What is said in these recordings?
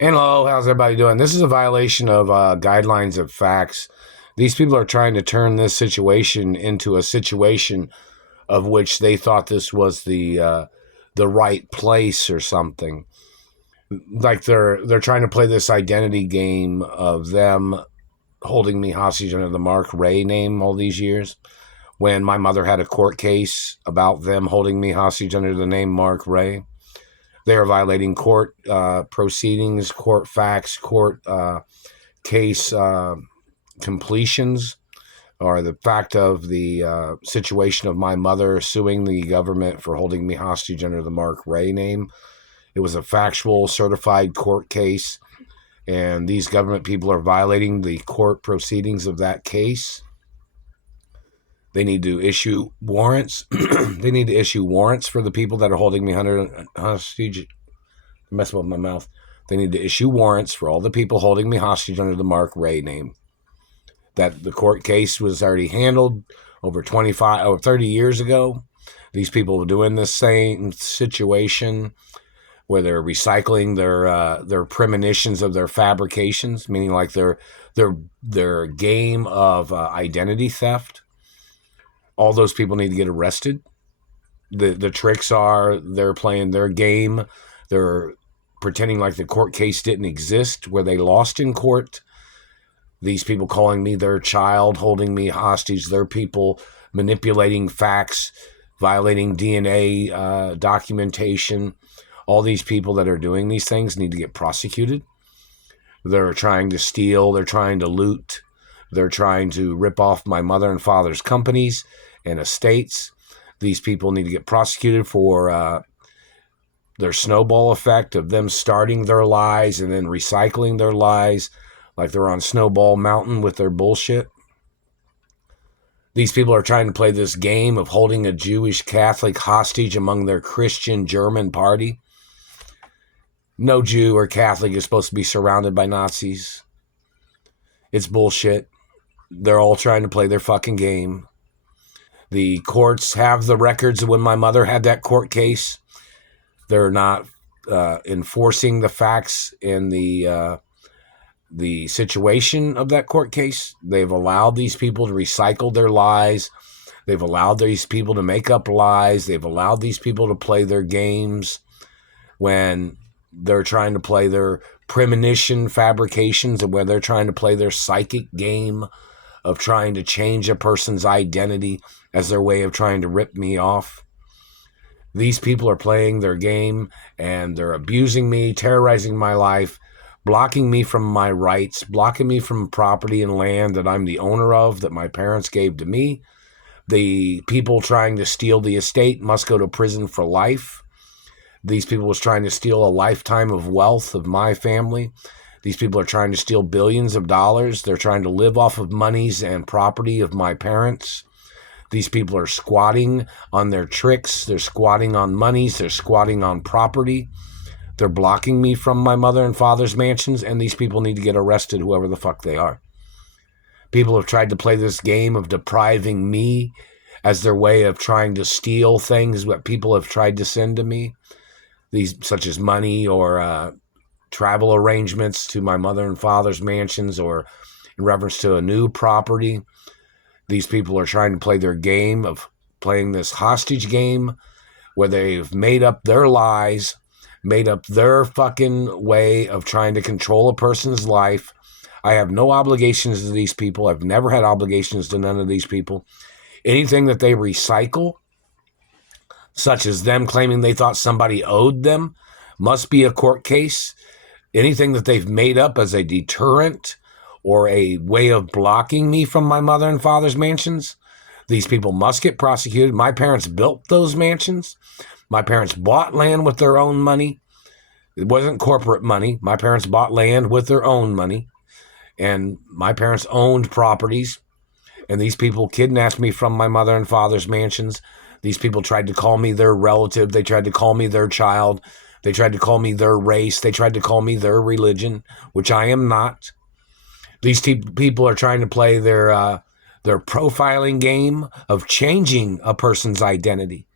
Hello, how's everybody doing? This is a violation of guidelines of facts. These people are trying to turn this situation into a situation of which they thought this was the right place or something. Like they're trying to play this identity game of them holding me hostage under the Mark Ray name all these years. When my mother had a court case about them holding me hostage under the name Mark Ray. They are violating court proceedings, court facts, court case completions, or the fact of the situation of my mother suing the government for holding me hostage under the Mark Ray name. It was a factual, certified court case, and these government people are violating the court proceedings of that case. They need to issue warrants. They need to issue warrants for the people that are holding me under hostage. Mess with my mouth. They need to issue warrants for all the people holding me hostage under the Mark Ray name. That the court case was already handled over 25 or 30 years ago. These people were doing the same situation where they're recycling their premonitions of their fabrications, meaning like their game of identity theft. All those people need to get arrested. The tricks are they're playing their game. They're pretending like the court case didn't exist, where they lost in court. These people calling me their child, holding me hostage. They're people manipulating facts, violating DNA documentation. All these people that are doing these things need to get prosecuted. They're trying to steal. They're trying to loot. They're trying to rip off my mother and father's companies and estates. These people need to get prosecuted for their snowball effect of them starting their lies and then recycling their lies like they're on Snowball Mountain with their bullshit. These people are trying to play this game of holding a Jewish Catholic hostage among their Christian German party. No Jew or Catholic is supposed to be surrounded by Nazis. It's bullshit. They're all trying to play their fucking game. The courts have the records of when my mother had that court case. They're not enforcing the facts in the situation of that court case. They've allowed these people to recycle their lies. They've allowed these people to make up lies. They've allowed these people to play their games when they're trying to play their premonition fabrications, and when they're trying to play their psychic game of trying to change a person's identity as their way of trying to rip me off. These people are playing their game, and they're abusing me, terrorizing my life, blocking me from my rights, blocking me from property and land that I'm the owner of, that my parents gave to me. The people trying to steal the estate must go to prison for life. These people was trying to steal a lifetime of wealth of my family. These people are trying to steal billions of dollars. They're trying to live off of monies and property of my parents. These people are squatting on their tricks. They're squatting on monies. They're squatting on property. They're blocking me from my mother and father's mansions, and these people need to get arrested, whoever the fuck they are. People have tried to play this game of depriving me as their way of trying to steal things that people have tried to send to me, these such as money or travel arrangements to my mother and father's mansions, or in reference to a new property. These people are trying to play their game of playing this hostage game where they've made up their lies, made up their fucking way of trying to control a person's life. I have no obligations to these people. I've never had obligations to none of these people. Anything that they recycle, such as them claiming they thought somebody owed them, must be a court case. Anything that they've made up as a deterrent or a way of blocking me from my mother and father's mansions, these people must get prosecuted. My parents built those mansions. My parents bought land with their own money. It wasn't corporate money. My parents bought land with their own money. And my parents owned properties. And these people kidnapped me from my mother and father's mansions. These people tried to call me their relative. They tried to call me their child. They tried to call me their race. They tried to call me their religion, which I am not. These people are trying to play their profiling game of changing a person's identity.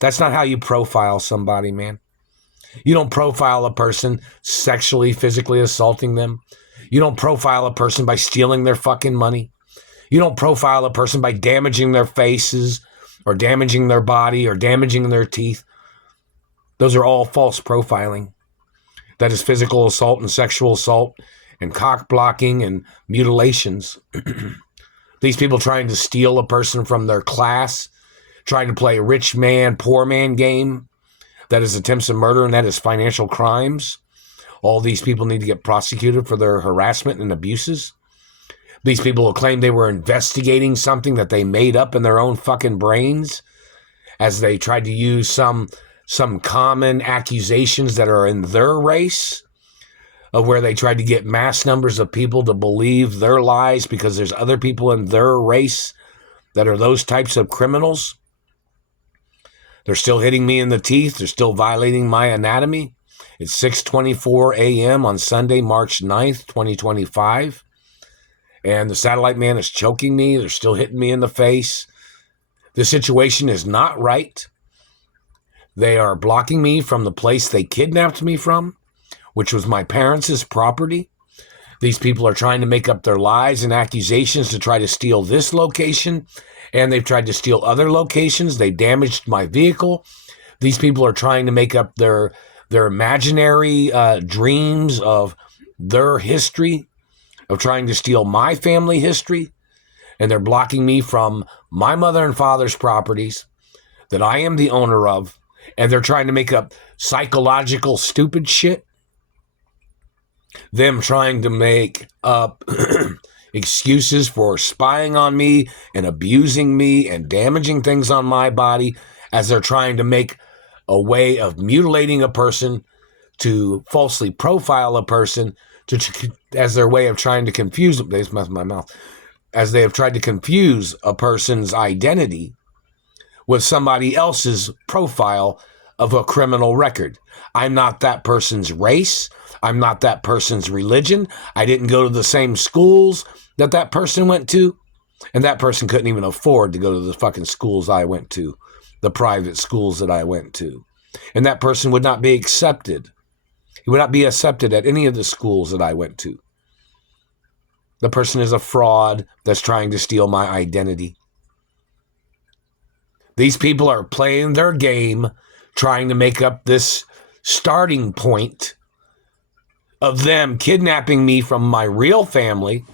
That's not how you profile somebody, man. You don't profile a person sexually, physically assaulting them. You don't profile a person by stealing their fucking money. You don't profile a person by damaging their faces or damaging their body or damaging their teeth. Those are all false profiling. That is physical assault and sexual assault and cock blocking and mutilations. These people trying to steal a person from their class, trying to play a rich man, poor man game. That is attempts of murder, and that is financial crimes. All these people need to get prosecuted for their harassment and abuses. These people will claim they were investigating something that they made up in their own fucking brains as they tried to use some common accusations that are in their race, of where they tried to get mass numbers of people to believe their lies because there's other people in their race that are those types of criminals. They're still hitting me in the teeth. They're still violating my anatomy. It's 6:24 a.m. on Sunday, March 9th, 2025. And the satellite man is choking me. They're still hitting me in the face. This situation is not right. They are blocking me from the place they kidnapped me from, which was my parents' property. These people are trying to make up their lies and accusations to try to steal this location, and they've tried to steal other locations. They damaged my vehicle. These people are trying to make up their imaginary dreams of their history, of trying to steal my family history, and they're blocking me from my mother and father's properties that I am the owner of, and they're trying to make up psychological stupid shit. Them trying to make up excuses for spying on me and abusing me and damaging things on my body, as they're trying to make a way of mutilating a person, to falsely profile a person, as their way of trying to confuse them. They just messed my mouth. As they have tried to confuse a person's identity with somebody else's profile of a criminal record. I'm not that person's race. I'm not that person's religion. I didn't go to the same schools that that person went to. And that person couldn't even afford to go to the fucking schools I went to, the private schools that I went to. And that person would not be accepted. He would not be accepted at any of the schools that I went to. The person is a fraud that's trying to steal my identity. These people are playing their game, trying to make up this starting point of them kidnapping me from my real family,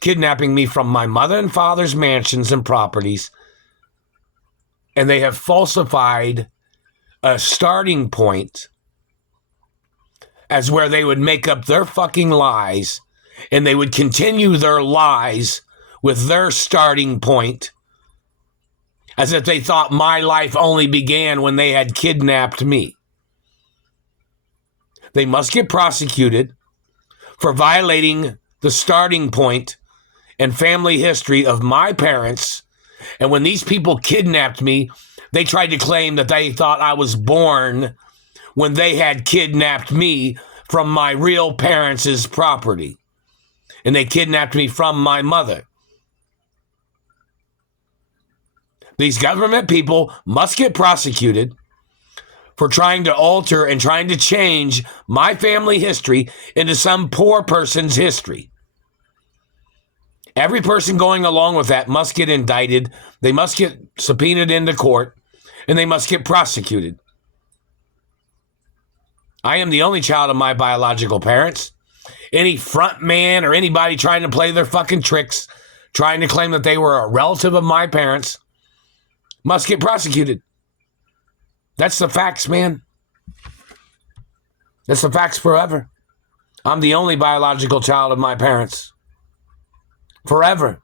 kidnapping me from my mother and father's mansions and properties, and they have falsified a starting point as where they would make up their fucking lies, and they would continue their lies with their starting point, as if they thought my life only began when they had kidnapped me. They must get prosecuted for violating the starting point and family history of my parents. And when these people kidnapped me, they tried to claim that they thought I was born when they had kidnapped me from my real parents' property. And they kidnapped me from my mother. These government people must get prosecuted for trying to alter and trying to change my family history into some poor person's history. Every person going along with that must get indicted. They must get subpoenaed into court, and they must get prosecuted. I am the only child of my biological parents. Any front man or anybody trying to play their fucking tricks, trying to claim that they were a relative of my parents, must get prosecuted. That's the facts, man. That's the facts forever. I'm the only biological child of my parents. Forever.